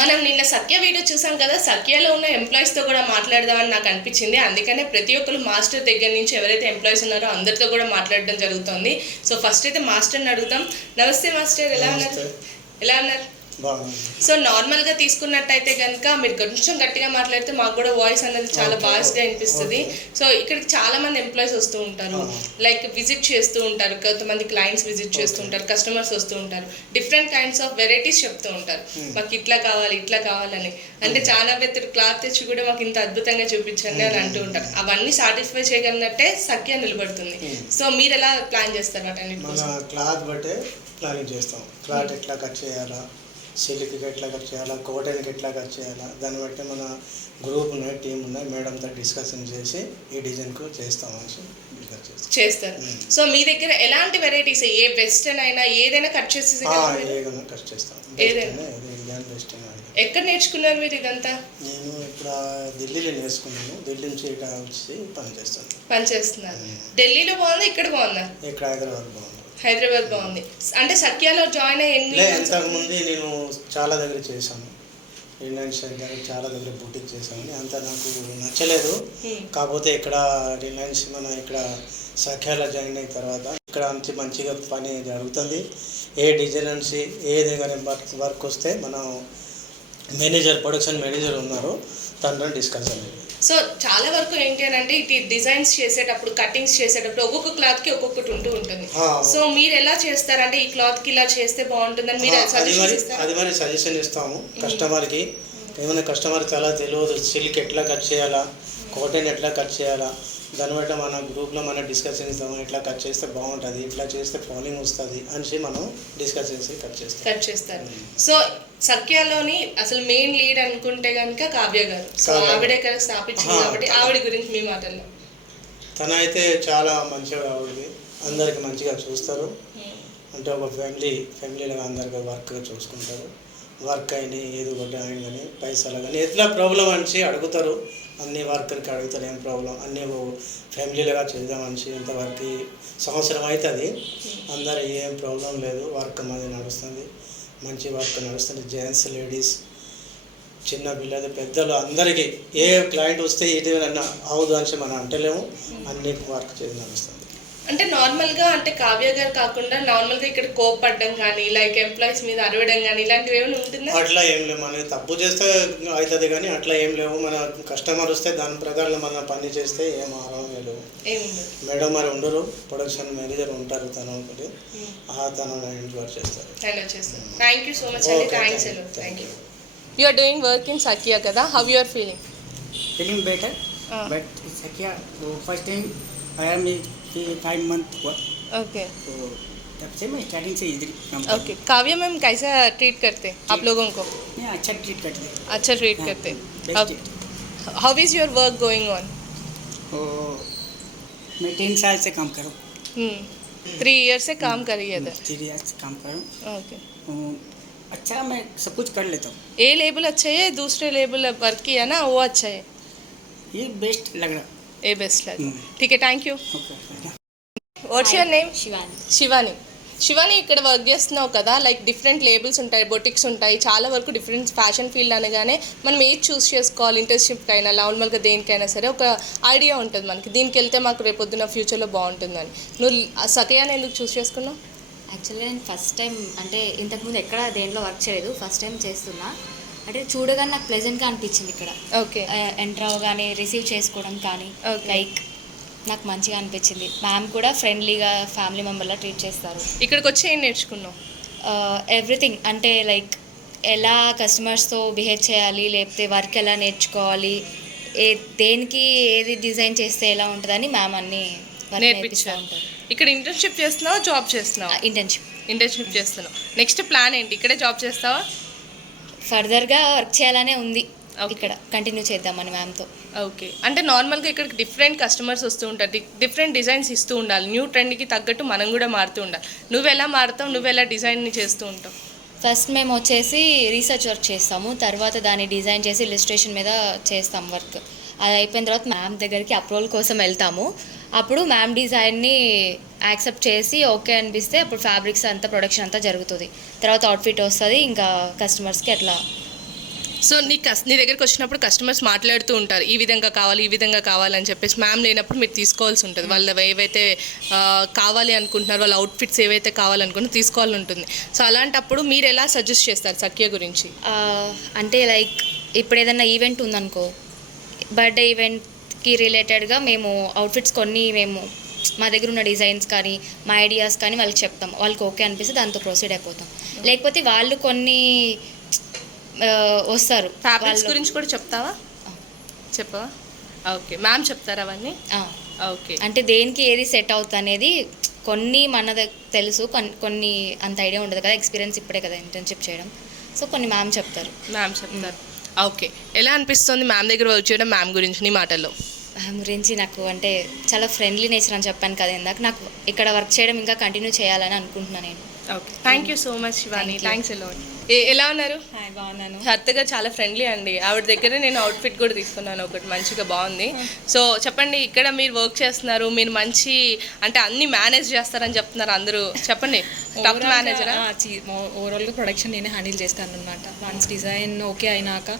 మనం నిన్న సత్య వీడియో చూసాం కదా, సత్యలో ఉన్న ఎంప్లాయీస్తో కూడా మాట్లాడదామని నాకు అనిపించింది. అందుకనే ప్రతి ఒక్కరు మాస్టర్ దగ్గర నుంచి ఎవరైతే ఎంప్లాయీస్ ఉన్నారో అందరితో కూడా మాట్లాడడం జరుగుతుంది. సో ఫస్ట్ అయితే మాస్టర్ని అడుగుతాం. నమస్తే మాస్టర్, ఎలా ఉన్నారు? సో నార్మల్గా తీసుకున్నట్టయితే కనుక మీరు కొంచెం గట్టిగా మాట్లాడితే మాకు కూడా వాయిస్ అనేది చాలా బాస్గా అనిపిస్తుంది. సో ఇక్కడికి చాలా మంది ఎంప్లాయీస్ వస్తూ ఉంటారు, లైక్ విజిట్ చేస్తూ ఉంటారు, కొంతమంది క్లయింట్స్ విజిట్ చేస్తూ ఉంటారు, కస్టమర్స్ వస్తూ ఉంటారు, డిఫరెంట్ కైండ్స్ ఆఫ్ వెరైటీస్ చెప్తూ ఉంటారు. మాకు ఇట్లా కావాలని, అంటే చాలా పెద్ద క్లాత్ తెచ్చి కూడా మాకు ఇంత అద్భుతంగా చూపించండి అని అంటూ ఉంటారు. అవన్నీ సాటిస్ఫై చేయగలిగినట్టే సఖ్య నిలబడుతుంది. సో మీరు ఎలా ప్లాన్ చేస్తారు వాటన్నిటి? క్లాత్ బట్టే ప్లానింగ్ చేస్తాం. క్లాత్ ఎట్లా కట్ చేయాలా, సిల్క్కి ఎట్లా కట్ చేయాలా, కాటన్కి ఎట్లా కట్ చేయాలా, దాన్ని బట్టి మన గ్రూప్ ఉన్నాయి, టీం ఉన్నాయి, మేడంతో డిస్కషన్ చేసి ఈ డిజైన్కు చేస్తామని చేస్తారు. సో మీ దగ్గర ఎలాంటి వెరైటీస్, ఏ వెస్టర్న్ అయినా ఏదైనా కట్ చేసి ఏదైనా కట్ చేస్తాం. ఎక్కడ నేర్చుకున్నారు మీరు ఇదంతా? నేను ఇప్పుడు ఢిల్లీలో నేర్చుకున్నాను. ఢిల్లీ నుంచి ఇక్కడ వచ్చి పని చేస్తున్నాను. ఢిల్లీలో బాగుంది, ఇక్కడ బాగుందా? ఇక్కడ హైదరాబాద్ బాగుంది. హైదరాబాద్ బాగుంది. అంటే సఖ్యాలో జాయిన్ అయ్యి ఇంతకుముందు నేను చాలా దగ్గర చేశాను, రిలయన్స్ దగ్గర చాలా దగ్గర బూటిక్ చేశాను. అంత నాకు నచ్చలేదు. కాకపోతే ఇక్కడ రిలయన్స్ మన ఇక్కడ సఖ్యాలో జాయిన్ అయిన తర్వాత ఇక్కడ మంచిగా పని జరుగుతుంది. ఏ డిజైన్స్ ఏది కానీ వర్క్ వస్తే మనం ప్రొడక్షన్ మేనేజర్ ఉన్నారు, తనతో డిస్కస్ అయ్యింది. సో చాలా వరకు ఏంటి అని అంటే ఇటు డిజైన్స్ చేసేటప్పుడు, కటింగ్స్ చేసేటప్పుడు ఒక్కొక్క క్లాత్కి ఒక్కొక్కటి ఉంటుంది. సో మీరు ఎలా చేస్తారంటే ఈ క్లాత్కి ఇలా చేస్తే బాగుంటుందని మీరు అది మరి సజెషన్ ఇస్తాము కస్టమర్కి. ఏమైనా కస్టమర్ చాలా తెలియదు, సిల్క్ ఎట్లా కట్ చేయాలా, కాటన్ ఎట్లా కట్ చేయాలా, దాన్ని బట్టి మన గ్రూప్లో మనం డిస్కషన్ ఇస్తాము. ఇట్లా కట్ చేస్తే బాగుంటుంది, ఇట్లా చేస్తే ఫాలింగ్ వస్తుంది అని మనం డిస్కస్ చేసి కట్ చేస్తారు. సో సఖ్యాలోని అసలు మెయిన్ లీడ్ అనుకుంటే కనుక కావ్య గారు. సో ఆవిడే కదా స్థాపించింది కాబట్టి ఆవిడ గురించి మీ మాటల్లో. తన అయితే చాలా మంచిగా ఆవిడది, అందరికి మంచిగా చూస్తారు. అంటే ఒక ఫ్యామిలీలో అందరికీ వర్క్ చూసుకుంటారు. వర్క్ అయినా ఏదో ఒకటి ఆయన కానీ పైసలు కానీ ఎట్లా ప్రాబ్లం అని అడుగుతారు. అన్ని వర్కర్కి అడుగుతారు ఏం ప్రాబ్లం, అన్నీ ఫ్యామిలీలుగా చేద్దామని ఇంతవరకు సంవత్సరం అవుతుంది. అందరూ ఏం ప్రాబ్లం లేదు, వర్క్ మాది నడుస్తుంది, మంచి వర్క్ నడుస్తుంది. జెంట్స్, లేడీస్, చిన్న పిల్లలు, పెద్దలు అందరికీ ఏ క్లయింట్ వస్తే ఏదైనా అవదు అని మనం అంటలేము. అన్ని వర్క్ చేసి నడుస్తుంది. అంటే నార్మల్గా అంటే కావ్య గారు కాకుండా నార్మల్గా ఇక్కడ కోపడడం కానీ, లైక్ ఎంప్లాయీస్ మీద అరవడం కానీ ఇలాంటివి ఏమైనా ఉంటుందా? అట్లా ఏం లేవు. మనం తప్పు చేస్తే అవుతుంది కానీ అట్లా ఏం లేవు. మన కస్టమర్ వస్తే దాని ప్రకారం మనం పని చేస్తే ఏం ఆరామం లేవు. మేడం మరి ఉండరు, ప్రొడక్షన్ మేనేజర్ ఉంటారు, తను ఒకటి తను ఇంట్లోకి చేస్తారు. థ్యాంక్ యూ సో మచ్ అండి. Thank you. You are doing work in Sakhya kada. How you are feeling? Feeling better. But Sakhya, first time I am 5 months work. Okay. तो तब से मैं स्टार्टिंग से इधर काम. Okay. काव्या मैम कैसा treat करते हैं आप लोगों को? नहीं, अच्छा ट्रीट करते हैं. अच्छा ट्रीट करते हैं. How is your work going on? मैं 10 साल से काम कर रहा हूँ. 3 years से काम कर रही है इधर. 3 years से काम कर रहा हूँ. Okay. अच्छा, मैं सब कुछ कर लेता हूँ. ये लेबल अच्छा है, दूसरे लेबल वर्क किया ना वो अच्छा है? ये बेस्ट लग रहा. ये बेस्ट लग रहा. ठीक है, thank you. Okay. What's your name? Shivani. Shivani. Shivani ఇక్కడ వర్క్ చేస్తున్నావు కదా, లైక్ డిఫరెంట్ లేబుల్స్ ఉంటాయి, బొటిక్స్ ఉంటాయి, చాలా వరకు డిఫరెంట్ ఫ్యాషన్ ఫీల్డ్ అనగానే మనం ఏది చూస్ చేసుకోవాలి, ఇంటర్న్షిప్కి అయినా నార్మల్గా దేనికైనా సరే ఒక ఐడియా ఉంటుంది మనకి, దీనికి వెళ్తే మాకు రేపొద్దున ఫ్యూచర్లో బాగుంటుందని. నువ్వు సఖియాని ఎందుకు చూస్ చేసుకున్నావు? యాక్చువల్గా నేను ఫస్ట్ టైం అంటే ఇంతకుముందు ఎక్కడ దేంట్లో వర్క్ చేయలేదు, ఫస్ట్ టైం చేస్తున్నా. అంటే చూడగానే నాకు ప్లెజెంట్గా అనిపించింది ఇక్కడ. ఓకే. ఎంటర్ అవగానే రిసీవ్ చేసుకోవడం కానీ Okay. లైక్ నాకు మంచిగా అనిపించింది. మ్యామ్ కూడా ఫ్రెండ్లీగా ఫ్యామిలీ మెంబర్లా ట్రీట్ చేస్తారు. ఇక్కడికి వచ్చి ఏం నేర్చుకున్నావు? ఎవ్రీథింగ్ అంటే లైక్ ఎలా కస్టమర్స్తో బిహేవ్ చేయాలి, లేకపోతే వర్క్ ఎలా నేర్చుకోవాలి, దేనికి ఏది డిజైన్ చేస్తే ఎలా ఉంటుందని మ్యామ్ అన్నీ నేర్పిస్తూ ఉంటారు. ఇక్కడ ఇంటర్న్షిప్ చేస్తున్నావా, జాబ్ చేస్తున్నావా? ఇంటర్న్షిప్ చేస్తున్నావు. నెక్స్ట్ ప్లాన్ ఏంటి? ఇక్కడే జాబ్ చేస్తావా? ఫర్దర్గా వర్క్ చేయాలనే ఉంది, ఇక్కడ కంటిన్యూ చేద్దామని మ్యామ్తో. ఓకే. అంటే నార్మల్గా ఇక్కడికి డిఫరెంట్ కస్టమర్స్ వస్తూ ఉంటారు, డిఫరెంట్ డిజైన్స్ ఇస్తూ ఉండాలి, న్యూ ట్రెండ్కి తగ్గట్టు మనం కూడా మారుతూ ఉండాలి. నువ్వు ఎలా మారుతావు, నువ్వు ఎలా డిజైన్ని చేస్తూ ఉంటావు? ఫస్ట్ మేము వచ్చేసి రీసెర్చ్ వర్క్ చేస్తాము, తర్వాత దాన్ని డిజైన్ చేసి ఇలిస్ట్రేషన్ మీద చేస్తాం వర్క్. అది అయిపోయిన తర్వాత మ్యామ్ దగ్గరికి అప్రూవల్ కోసం వెళ్తాము. అప్పుడు మ్యామ్ డిజైన్ని యాక్సెప్ట్ చేసి ఓకే అనిపిస్తే అప్పుడు ఫ్యాబ్రిక్స్ అంతా ప్రొడక్షన్ అంతా జరుగుతుంది. తర్వాత అవుట్ఫిట్ వస్తుంది, ఇంకా కస్టమర్స్కి అట్లా. సో నీ దగ్గరికి వచ్చినప్పుడు కస్టమర్స్ మాట్లాడుతూ ఉంటారు, ఈ విధంగా కావాలి, ఈ విధంగా కావాలని చెప్పేసి. మ్యామ్ లేనప్పుడు మీరు తీసుకోవాల్సి ఉంటుంది, వాళ్ళు ఏవైతే కావాలి అనుకుంటున్నారో, వాళ్ళ అవుట్ఫిట్స్ ఏవైతే కావాలనుకుంటున్నారో తీసుకోవాలని ఉంటుంది. సో అలాంటప్పుడు మీరు ఎలా సజెస్ట్ చేస్తారు సఖ్య గురించి? అంటే లైక్ ఇప్పుడు ఏదైనా ఈవెంట్ ఉందనుకో, బర్త్డే ఈవెంట్కి రిలేటెడ్గా మేము అవుట్ఫిట్స్ కొన్ని మా దగ్గర ఉన్న డిజైన్స్ కానీ మా ఐడియాస్ కానీ వాళ్ళకి చెప్తాం, వాళ్ళకి ఓకే అనిపిస్తే దాంతో ప్రొసీడ్ అయిపోతాం. లేకపోతే వాళ్ళు కొన్ని వస్తారు. ఫ్యాబ్రిక్స్ గురించి కూడా చెప్తావా? చెప్పవా? ఓకే. మ్యామ్ చెప్తారా అవన్నీ? ఓకే. అంటే దేనికి ఏది సెట్ అవుతుంది అనేది కొన్ని తెలుసు, కొన్ని అంత ఐడియా ఉండదు కదా, ఎక్స్పీరియన్స్ ఇప్పుడే కదా ఇంటర్న్షిప్ చేయడం. సో కొన్ని మ్యామ్ చెప్తారు. ఓకే. ఎలా అనిపిస్తుంది మ్యామ్ దగ్గర వర్క్ చేయడం? మ్యామ్ గురించి నీ మాటల్లో. మ్యామ్ గురించి నాకు అంటే చాలా ఫ్రెండ్లీ నేచర్ అని చెప్పాను కదా ఇందాక, నాకు ఇక్కడ వర్క్ చేయడం ఇంకా కంటిన్యూ చేయాలని అనుకుంటున్నాను నేను. Okay. Thank you so much Shivani. Thanks allot. ఎలా ఉన్నారు? బాగున్నాను. హర్త గారు చాలా ఫ్రెండ్లీ అండి, ఆవిడ దగ్గర నేను అవుట్ఫిట్ కూడా తీసుకున్నాను ఒకటి, మంచిగా బాగుంది. సో చెప్పండి, ఇక్కడ మీరు వర్క్ చేస్తున్నారు, మీరు మంచి అంటే అన్ని మేనేజ్ చేస్తారని చెప్తున్నారు అందరూ, చెప్పండి. టాప్ మేనేజరా? ఓవరాల్గా ప్రొడక్షన్ నేనే హ్యాండిల్ చేస్తాను అనమాట. వన్స్ డిజైన్ ఓకే అయినాక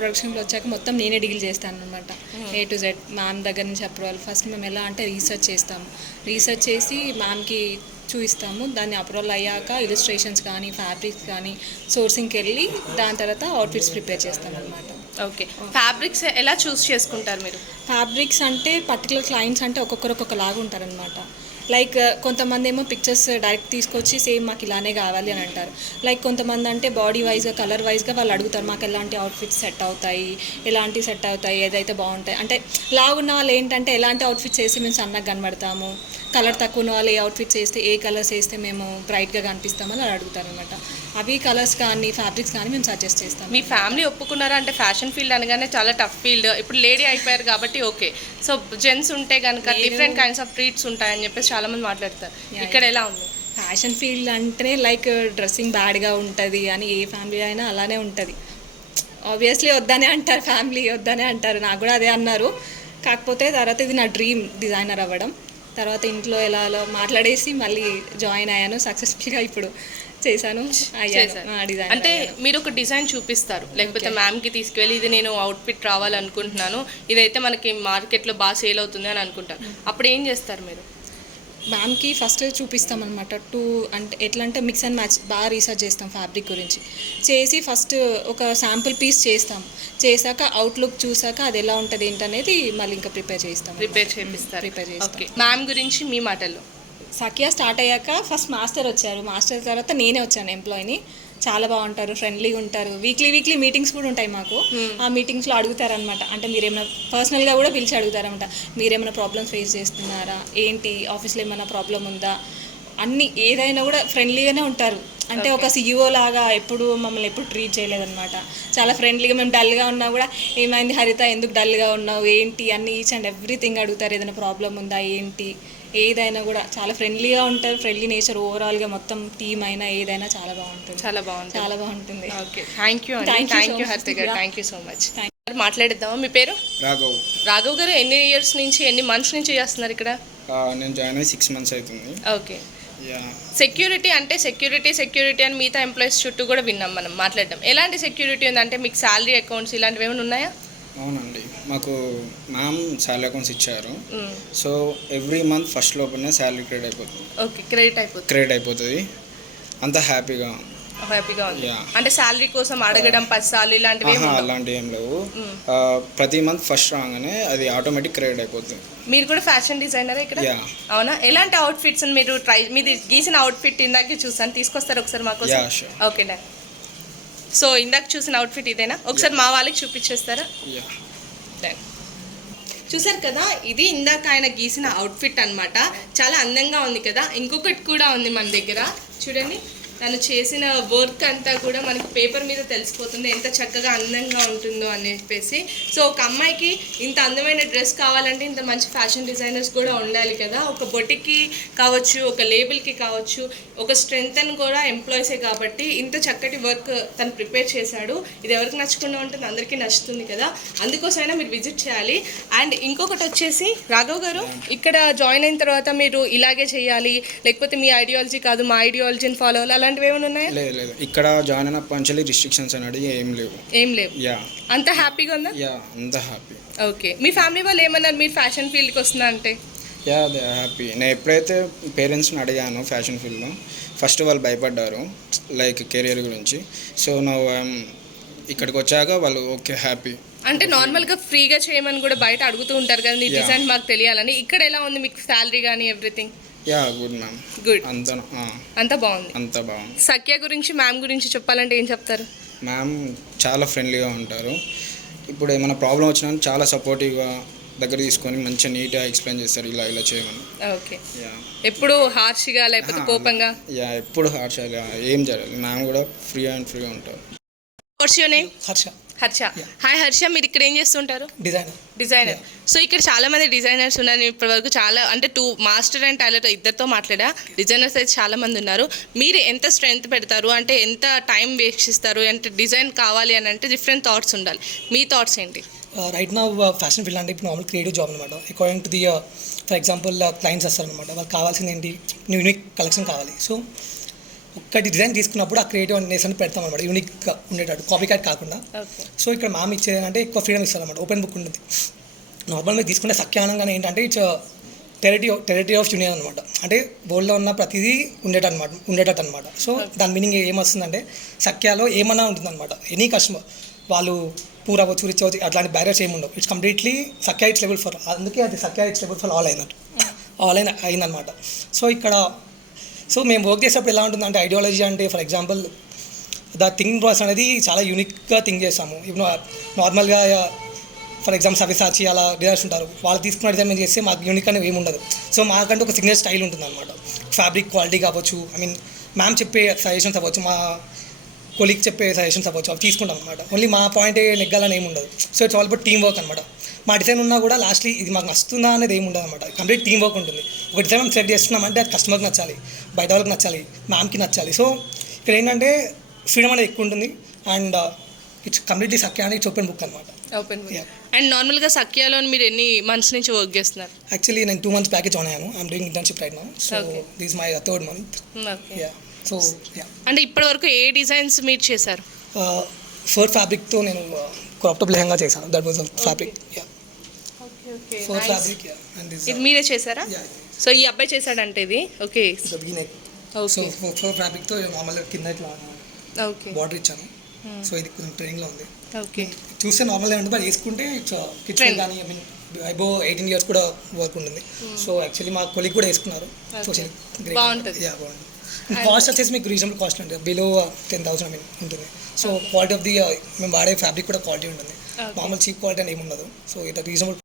ప్రొడక్షన్లో వచ్చాక మొత్తం నేనే డీల్ చేస్తాను అనమాట. A to Z మ్యామ్ దగ్గర నుంచి అప్రూవల్. ఫస్ట్ మేము ఎలా అంటే రీసెర్చ్ చేస్తాము, రీసెర్చ్ చేసి మ్యామ్కి చూపిస్తాము. దాన్ని అప్రూవల్ అయ్యాక ఇలిస్ట్రేషన్స్ కానీ ఫ్యాబ్రిక్స్ కానీ సోర్సింగ్కి వెళ్ళి దాని తర్వాత అవుట్ఫిట్స్ ప్రిపేర్ చేస్తాం అనమాట. ఓకే. ఫ్యాబ్రిక్స్ ఎలా చూస్ చేసుకుంటారు మీరు? ఫ్యాబ్రిక్స్ అంటే పర్టికులర్ క్లయింట్స్ అంటే ఒక్కొక్కరు ఒక్కొక్కలాగా ఉంటారనమాట. లైక్ కొంతమంది ఏమో పిక్చర్స్ డైరెక్ట్ తీసుకొచ్చి సేమ్ మాకు ఇలానే కావాలి అని అంటారు. లైక్ కొంతమంది అంటే బాడీ వైజ్గా కలర్ వైజ్గా వాళ్ళు అడుగుతారు, మాకు ఎలాంటి అవుట్ఫిట్స్ సెట్ అవుతాయి, ఏదైతే బాగుంటాయి. అంటే లాగున్న వాళ్ళు ఏంటంటే ఎలాంటి అవుట్ఫిట్స్ వేసి మేము సన్నగా కనబడతాము, కలర్ తక్కువ ఉన్న వాళ్ళు ఏ అవుట్ఫిట్స్ వేస్తే ఏ కలర్స్ వేస్తే మేము బ్రైట్గా కనిపిస్తామని వాళ్ళు అడుగుతారు అనమాట. అవి కలర్స్ కానీ ఫ్యాబ్రిక్స్ కానీ మేము సజెస్ట్ చేస్తాం. మీ ఫ్యామిలీ ఒప్పుకున్నారా? అంటే ఫ్యాషన్ ఫీల్డ్ అనగానే చాలా టఫ్ ఫీల్డ్, ఇప్పుడు లేడీ అయిపోయారు కాబట్టి ఓకే. సో జెంట్స్ ఉంటే కనుక డిఫరెంట్ కైండ్స్ ఆఫ్ ట్రీట్స్ ఉంటాయని చెప్పేసి చాలామంది మాట్లాడతారు. ఇక్కడ ఎలా ఉంది? ఫ్యాషన్ ఫీల్డ్ అంటేనే లైక్ డ్రెస్సింగ్ బ్యాడ్గా ఉంటుంది అని ఏ ఫ్యామిలీ అయినా అలానే ఉంటుంది. ఆబ్వియస్లీ వద్దనే అంటారు, ఫ్యామిలీ వద్దనే అంటారు, నాకు కూడా అదే అన్నారు. కాకపోతే తర్వాత ఇది నా డ్రీమ్ డిజైనర్ అవ్వడం. తర్వాత ఇంట్లో ఎలా మాట్లాడేసి మళ్ళీ జాయిన్ అయ్యాను, సక్సెస్ఫుల్గా ఇప్పుడు చేశాను, డిజైన్. అంటే మీరు ఒక డిజైన్ చూపిస్తారు, లేకపోతే మ్యామ్కి తీసుకువెళ్ళి ఇది నేను అవుట్ఫిట్ రావాలనుకుంటున్నాను, ఇదైతే మనకి మార్కెట్లో బాగా సేల్ అవుతుంది అని అనుకుంటారు, అప్పుడు ఏం చేస్తారు మీరు? మ్యామ్కి ఫస్ట్ చూపిస్తాం అనమాట. అంటే ఎట్లా అంటే మిక్స్ అండ్ మ్యాచ్ బాగా రీసెర్చ్ చేస్తాం ఫ్యాబ్రిక్ గురించి. చేసి ఫస్ట్ ఒక శాంపుల్ పీస్ చేస్తాం, చేశాక అవుట్లుక్ చూసాక అది ఎలా ఉంటుంది ఏంటనేది మళ్ళీ ఇంకా ప్రిపేర్ చేస్తాం. ప్రిపేర్ చేస్తాం. మ్యామ్ గురించి మీ మాటల్లో. సఖియా స్టార్ట్ అయ్యాక ఫస్ట్ మాస్టర్ వచ్చారు, మాస్టర్ తర్వాత నేనే వచ్చాను ఎంప్లాయీని. చాలా బాగుంటారు, ఫ్రెండ్లీగా ఉంటారు. వీక్లీ మీటింగ్స్ కూడా ఉంటాయి మాకు. ఆ మీటింగ్స్లో అడుగుతారనమాట, అంటే మీరేమైనా పర్సనల్గా కూడా పిలిచి అడుగుతారనమాట, మీరేమైనా ప్రాబ్లమ్స్ ఫేస్ చేస్తున్నారా, ఏంటి ఆఫీస్లో ఏమైనా ప్రాబ్లం ఉందా, అన్నీ ఏదైనా కూడా ఫ్రెండ్లీగానే ఉంటారు. అంటే ఒక CEO లాగా మమ్మల్ని ఎప్పుడు ట్రీట్ చేయలేదన్నమాట. చాలా ఫ్రెండ్లీగా, మేము డల్గా ఉన్నా కూడా ఏమైంది హరిత, ఎందుకు డల్గా ఉన్నావు, ఏంటి అన్నీ ఈచ్ అండ్ ఎవ్రీథింగ్ అడుగుతారు. ఏదైనా ప్రాబ్లం ఉందా ఏంటి, ఏదైనా కూడా చాలా ఫ్రెండ్లీగా ఉంటారు. ఫ్రెండ్లీ నేచర్ ఓవరాల్గా మొత్తం టీమ్ అయినా ఏదైనా చాలా బాగుంటుంది. ఓకే. థ్యాంక్ యూ హర్త గారు, థ్యాంక్ యూ సో మచ్. మాట్లాడిద్దామా? మీ పేరు? రాఘవ్ గారు. ఎన్ని ఇయర్స్ నుంచి, ఎన్ని మంత్స్ నుంచి చేస్తున్నారు ఇక్కడ? నేను జాయిన్ అయ్యి 6 months అవుతుంది. ఓకే. యా సెక్యూరిటీ అంటే సెక్యూరిటీ అని మిగతా ఎంప్లాయీస్ చుట్టూ కూడా విన్నాం మనం మాట్లాడడం. ఎలాంటి సెక్యూరిటీ ఉందంటే మీకు శాలరీ అకౌంట్స్ ఇలాంటివి ఏమైనా ఉన్నాయా? అవునండి, మాకు మ్యామ్ శాలరీ అకౌంట్స్ ఇచ్చారు. సో ఎవ్రీ మంత్ ఫస్ట్ లోపలనే శాలరీ ఓకే, క్రెడిట్ అయిపోతుంది. అంత హ్యాపీగా ఉంది. Yeah. అంటే శాలరీ కోసం అడగడం 10 సార్లు ఇలాంటివి ఏమి ఉండవు? అలాంటివి ఏం లేవు. ప్రతి మంత్ ఫస్ట్ రాగానే అది ఆటోమేటిక్ క్రెడిట్ అయిపోతుంది. మీరు కూడా ఫ్యాషన్ డిజైనర్ ఇక్కడ? Yeah. అవునా? ఎలాంటి అవుట్ఫిట్స్ మీరు మీది గీసిన అవుట్ఫిట్ ఇందాక చూసాను, తీసుకొస్తారు ఒకసారి మాకు? Yeah, sure. Okay done. So ఇందాక చూసిన అవుట్ఫిట్ ఇదేనా? ఒకసారి మా వాళ్ళకి చూపించేస్తారా? Yeah done. చూసారు కదా, ఇది ఇందాక ఆయన గీసిన అవుట్ఫిట్ అన్నమాట. చాలా అందంగా ఉంది కదా. ఇంకొకటి కూడా ఉంది మన దగ్గర, చూడండి. తను చేసిన వర్క్ అంతా కూడా మనకి పేపర్ మీద తెలిసిపోతుంది ఎంత చక్కగా అందంగా ఉంటుందో అని చెప్పేసి. సో ఒక అమ్మాయికి ఇంత అందమైన డ్రెస్ కావాలంటే ఇంత మంచి ఫ్యాషన్ డిజైనర్స్ కూడా ఉండాలి కదా. ఒక బొటిక్కి కావచ్చు, ఒక లేబుల్కి కావచ్చు, ఒక స్ట్రెంగ్త్ అని కూడా ఎంప్లాయీసే కాబట్టి ఇంత చక్కటి వర్క్ తను ప్రిపేర్ చేశాడు. ఇది ఎవరికి నచ్చకుండా ఉంటుంది, అందరికీ నచ్చుతుంది కదా. అందుకోసమైనా మీరు విజిట్ చేయాలి. అండ్ ఇంకొకటి వచ్చేసి రాఘవ్ గారు, ఇక్కడ జాయిన్ అయిన తర్వాత మీరు ఇలాగే చేయాలి, లేకపోతే మీ ఐడియాలజీ కాదు మా ఐడియాలజీని ఫాలో అవ్వాలి, అలాంటివి ఏమైనా ఉన్నాయా? లేదు, ఇక్కడ జాయిన్ అయినప్పటి నుంచి రిస్ట్రిక్షన్స్ అనేది ఏం లేవు. యా, అంత హ్యాపీగా ఉందా? యా, అంత హ్యాపీ. ఓకే, మీ ఫ్యామిలీ వాళ్ళు ఏమన్నారు మీరు ఫ్యాషన్ ఫీల్డ్కి వస్తున్నా అంటే? Yeah, they happy. నేను ఎప్పుడైతే పేరెంట్స్ని అడిగాను ఫ్యాషన్ ఫీల్డ్లో, ఫస్ట్ వాళ్ళు భయపడ్డారు లైక్ కెరియర్ గురించి. సో నా ఇక్కడికి వచ్చాక వాళ్ళు ఓకే హ్యాపీ. అంటే నార్మల్గా ఫ్రీగా చేయమని కూడా బయట అడుగుతూ ఉంటారు కదా, నీ డిజైన్ మాకు తెలియాలని. ఇక్కడ ఎలా ఉంది మీకు శాలరీ కానీ everything? Yeah, good ma'am. Good, అంతా బాగుంది. బాగుంది. సఖ్య గురించి, మ్యామ్ గురించి చెప్పాలంటే ఏం చెప్తారు? మ్యామ్ చాలా ఫ్రెండ్లీగా ఉంటారు. ఇప్పుడు ఏమైనా ప్రాబ్లం వచ్చినా చాలా సపోర్టివ్గా దగ్గర తీసుకొని మంచిగా నీట్గా ఎక్స్ప్లెయిన్ చేస్తారు, ఇలా ఇలా చేయమని. ఓకే, ఎప్పుడు హార్ష్గా లేకపోతే కోపంగా? యా, ఎప్పుడు హార్ష్గా ఏం జరగాలి. మ్యామ్ కూడా ఫ్రీగా ఉంటారు. What's your name? Harsha. Hi Harsha, మీరు ఇక్కడ ఏం చేస్తుంటారు? డిజైనర్. సో ఇక్కడ చాలా మంది డిజైనర్స్ ఉన్నారు. ఇప్పటివరకు చాలా అంటే 2 మాస్టర్ అండ్ టైలర్ ఇద్దరితో మాట్లాడా. డిజైనర్స్ అయితే చాలా మంది ఉన్నారు. మీరు ఎంత స్ట్రెంగ్త్ పెడతారు, అంటే ఎంత టైం వేక్షిస్తారు, అంటే డిజైన్ కావాలి అని అంటే డిఫరెంట్ థాట్స్ ఉండాలి. మీ థాట్స్ ఏంటి? రైట్ నా ఫ్యాషన్ ఫీల్డ్ అంటే ఇప్పుడు నార్మల్ క్రియేటివ్ జాబ్ అనమాట. According to the for example clients వస్తారనమాట, వాళ్ళకి కావాల్సింది ఏంటి, యూనిక్ కలెక్షన్ కావాలి. సో ఒక్కటి డిజైన్ తీసుకున్నప్పుడు ఆ క్రియేటివ్ అనేసి అని పెడతాం అనమాట, యూనిక్గా ఉండేటట్టు, కాపీ క్యాట్ కాకుండా. సో ఇక్కడ మ్యామ్ ఇచ్చేది అంటే ఎక్కువ ఫ్రీడమ్ ఇస్తారనమాట, ఓపెన్ బుక్ ఉంటుంది. నార్మల్గా తీసుకుంటే సఖ్యానంగానే ఏంటంటే ఇట్స్ టెరిటరీ ఆఫ్ యూనియన్ అనమాట. అంటే వరల్డ్లో ఉన్న ప్రతిదీ ఉండేటట్టు అనమాట. సో దాని మీనింగ్ ఏమొస్తుందంటే సఖ్యాలో ఏమన్నా ఉంటుందన్నమాట. ఎనీ కస్టమర్, వాళ్ళు పూర్ అవ్వచ్చు, రిచ్ అవ్వచ్చు, అట్లాంటి బ్యారియర్స్ ఏమి ఉండవు. It's completely Sakhya it's level for, అందుకే అది Sakhya it's level for all అయిందనమాట. సో ఇక్కడ మేము వర్క్ చేసేటప్పుడు ఎలా ఉంటుందంటే ఐడియాలజీ అంటే for example the thing process అనేది చాలా యూనిక్గా థింక్ చేస్తాము. ఇప్పుడు నార్మల్గా ఫర్ ఎగ్జాంపుల్ సవ్యసాచి అలా డిజైనర్స్ ఉంటారు, వాళ్ళు తీసుకున్న డిజైన్ మేము చేస్తే మాకు యూనిక్ అనేది ఏమి ఉండదు. సో మాకంటే ఒక సిగ్నేచర్ స్టైల్ ఉంటుంది అనమాట. ఫ్యాబ్రిక్ క్వాలిటీ కావచ్చు, మ్యామ్ చెప్పే సజెషన్స్ అవ్వచ్చు, మా కొలీగ్ చెప్పే సజెషన్స్ అవ్వచ్చు, అవి తీసుకుంటాం అనమాట. ఓన్లీ మా పాయింట్ నెగ్గాలని ఏమి ఉండదు. So it's all about team work అనమాట. మా డిజైన్ ఉన్నా కూడా లాస్ట్లీ ఇది మాకు నచ్చుతుందా అనేది ఏమి ఉండదు అనమాట. కంప్లీట్ టీమ్ వర్క్ ఉంటుంది. ఒక డిజైన్ మనం సెలెక్ట్ చేస్తున్నామంటే అది కస్టమర్కి నచ్చాలి, బయట వాళ్ళకి నచ్చాలి, మ్యామ్కి నచ్చాలి. సో ఇక్కడ ఏంటంటే ఫ్రీడమ్ అనేది ఎక్కువ ఉంటుంది. అండ్ ఇట్స్ కంప్లీట్లీ సఖ్యా అని ఇట్స్ ఓపెన్ బుక్ అనమాట. Open book. అండ్ నార్మల్గా సఖ్యాలో మీరు ఎన్ని మంత్స్ నుంచి వర్క్ చేస్తున్నారు? యాక్చువల్లీ నేను 2 months బ్యాక్ జాయిన్ అయ్యాను. I'm doing internship right now. So this my 3rd month. So అంటే ఇప్పటి వరకు ఏ డిజైన్స్ మీరు చేశారు? ఫర్ ఫ్యాబ్రిక్తో నేను క్రాప్ టాప్ లెహంగా చేశాను. That was fabric. For fabric. ఇది మీరే చేశారా? సో ఈ అబ్బాయి చేశాడంటే ఇది ఓకే. సో ఫర్ ఫ్యాబ్రిక్తో నార్మల్గా కింద ఇట్లా బార్డర్ ఇచ్చాను. సో ఇది కొంచెం ట్రైనింగ్లో ఉంది. ఓకే, చూస్తే నార్మల్గా ఉంటుంది, బట్ వేసుకుంటే కిడ్స్ కానీ అబో 18 years కూడా వర్క్ ఉంటుంది. సో యాక్చువల్లీ మా కొలీగ్ కూడా వేసుకున్నారు. సో బాగుంటుంది. బాగుంటుంది. కాస్ట్ వచ్చేసి మీకు రీజనబుల్ కాస్ట్ ఉంటుంది, బిలో 10,000 ఉంటుంది. సో క్వాలిటీ ఆఫ్ ది మేము వాడే ఫ్యాబ్రిక్ కూడా క్వాలిటీ ఉంటుంది. నార్మల్ చీప్ క్వాలిటీ అని ఏమి ఉండదు. సో ఇది reasonable.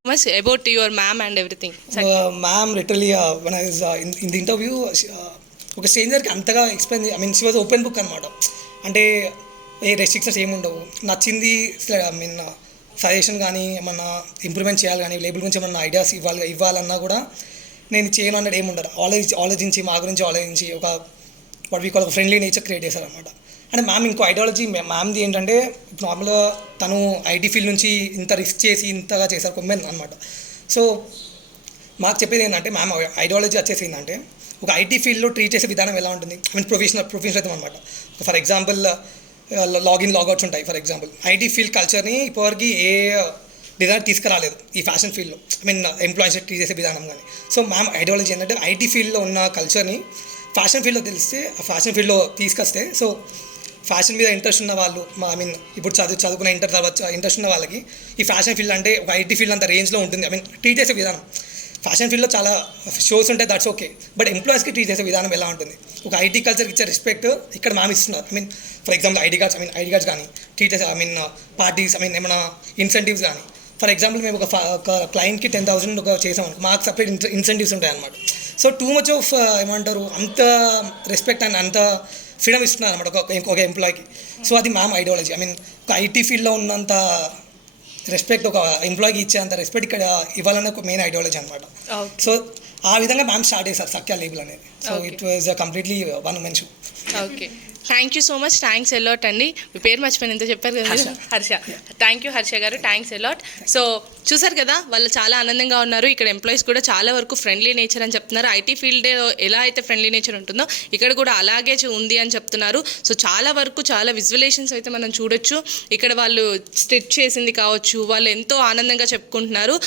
About your ma'am and everything. Ma'am literally when I was in the interview, ఒక స్ట్రేంజర్కి అంతగా explain she was open book అనమాట. అంటే ఏ రెస్ట్రిక్షన్స్ ఏమి ఉండవు. నచ్చింది సజెషన్ కానీ ఏమన్నా ఇంప్రూవ్మెంట్ చేయాలి కానీ లేబుల్ గురించి ఏమన్నా ఐడియాస్ ఇవ్వాలన్నా కూడా నేను చేయను అన్నది ఏమి ఉండదు. ఆలోచించి మా గురించి ఆలోచించి ఒక వాట్ వీ కాల్ ఒక ఫ్రెండ్లీ నేచర్ క్రియేట్ చేశారనమాట. అంటే మ్యామ్ ఇంకో ఐడియాలజీ మ్యామ్ది ఏంటంటే నార్మల్గా తను ఐటీ ఫీల్డ్ నుంచి ఇంత రిస్క్ చేసి ఇంతగా చేశారు కొమ్మెన్ అనమాట. సో మాకు చెప్పేది ఏంటంటే మ్యామ్ ఐడియాలజీ వచ్చేసి ఏంటంటే ఒక ఐటీ ఫీల్డ్లో ట్రీట్ చేసే విధానం ఎలా ఉంటుంది, ఐ మీన్ ప్రొఫెషనలిజం అనమాట. ఫర్ ఎగ్జాంపుల్ లాగిన్ లాగౌట్స్ ఉంటాయి. ఫర్ ఎగ్జాంపుల్ ఐటీ ఫీల్డ్ కల్చర్ని ఇప్పటివరకు ఏ డిజైన్ తీసుకురాలేదు ఈ ఫ్యాషన్ ఫీల్డ్లో, ఐ మీన్ ఎంప్లాయీస్ ట్రీట్ చేసే విధానం కానీ. సో మ్యామ్ ఐడియాలజీ ఏంటంటే ఐటీ ఫీల్డ్లో ఉన్న కల్చర్ని ఫ్యాషన్ ఫీల్డ్లో తెలిస్తే ఆ ఫ్యాషన్ ఫీల్డ్లో తీసుకొస్తే, సో ఫ్యాషన్ మీద ఇంట్రెస్ట్ ఉన్న వాళ్ళు, ఐ మీన్ ఇప్పుడు చదువుకున్న ఇంటర్ తర్వాత ఇంట్రెస్ట్ ఉన్న వాళ్ళకి ఈ ఫ్యాషన్ ఫీల్డ్ అంటే ఒక ఐటీ ఫీల్డ్ అంత రేంజ్లో ఉంటుంది. ఐ మీన్ ట్రీట్ చేసే విధానం, ఫ్యాషన్ ఫీల్డ్లో చాలా షోస్ ఉంటాయి, దట్స్ ఓకే, బట్ ఎంప్లాయీస్కి ట్రీట్ చేసే విధానం ఎలా ఉంటుంది, ఒక ఐటీ కల్చర్కి ఇచ్చే రెస్పెక్ట్ ఇక్కడ మ్యామ్ ఇస్తున్నారు. I mean for example ID cards కానీ ట్రీట్ చేసే, I mean parties, I mean ఏమైనా ఇన్సెంటివ్స్ కానీ. ఫర్ ఎగ్జాంపుల్ మేము ఒక క్లయింట్కి 10,000 ఒక చేసాం, మాకు సపరేట్ ఇన్సెంటివ్స్ ఉంటాయి అన్నమాట. సో టూ మచ్ ఆఫ్ ఏమంటారు అంత రెస్పెక్ట్ అండ్ అంత ఫ్రీడమ్ ఇస్తున్నారు అనమాట ఒక ఎంప్లాయీకి. సో అది మ్యామ్ ఐడియాలజీ. ఐ మీన్ ఒక ఐటీ ఫీల్డ్లో ఉన్నంత రెస్పెక్ట్ ఒక ఎంప్లాయీకి ఇచ్చేంత రెస్పెక్ట్ ఇక్కడ ఇవ్వాలన్న ఒక మెయిన్ ఐడియాలజీ అనమాట. సో ఆ విధంగా మ్యామ్ స్టార్ట్ చేశారు సఖ్య లేబుల్ అనేది. So it was completely one women show. Okay, thank you so much, thanks allot అండి. మీ పేరు మర్చిపోయిన ఎంత చెప్పారు కదా, హర్ష. థ్యాంక్ యూ హర్ష గారు, థ్యాంక్స్ ఎలాట్. సో చూసారు కదా, వాళ్ళు చాలా ఆనందంగా ఉన్నారు. ఇక్కడ ఎంప్లాయీస్ కూడా చాలా వరకు ఫ్రెండ్లీ నేచర్ అని చెప్తున్నారు. ఐటీ ఫీల్డ్ ఎలా అయితే ఫ్రెండ్లీ నేచర్ ఉంటుందో ఇక్కడ కూడా అలాగే ఉంది అని చెప్తున్నారు. సో చాలా వరకు చాలా విజువలేషన్స్ అయితే మనం చూడొచ్చు. ఇక్కడ వాళ్ళు స్టిచ్ చేసింది కావచ్చు, వాళ్ళు ఎంతో ఆనందంగా చెప్పుకుంటున్నారు.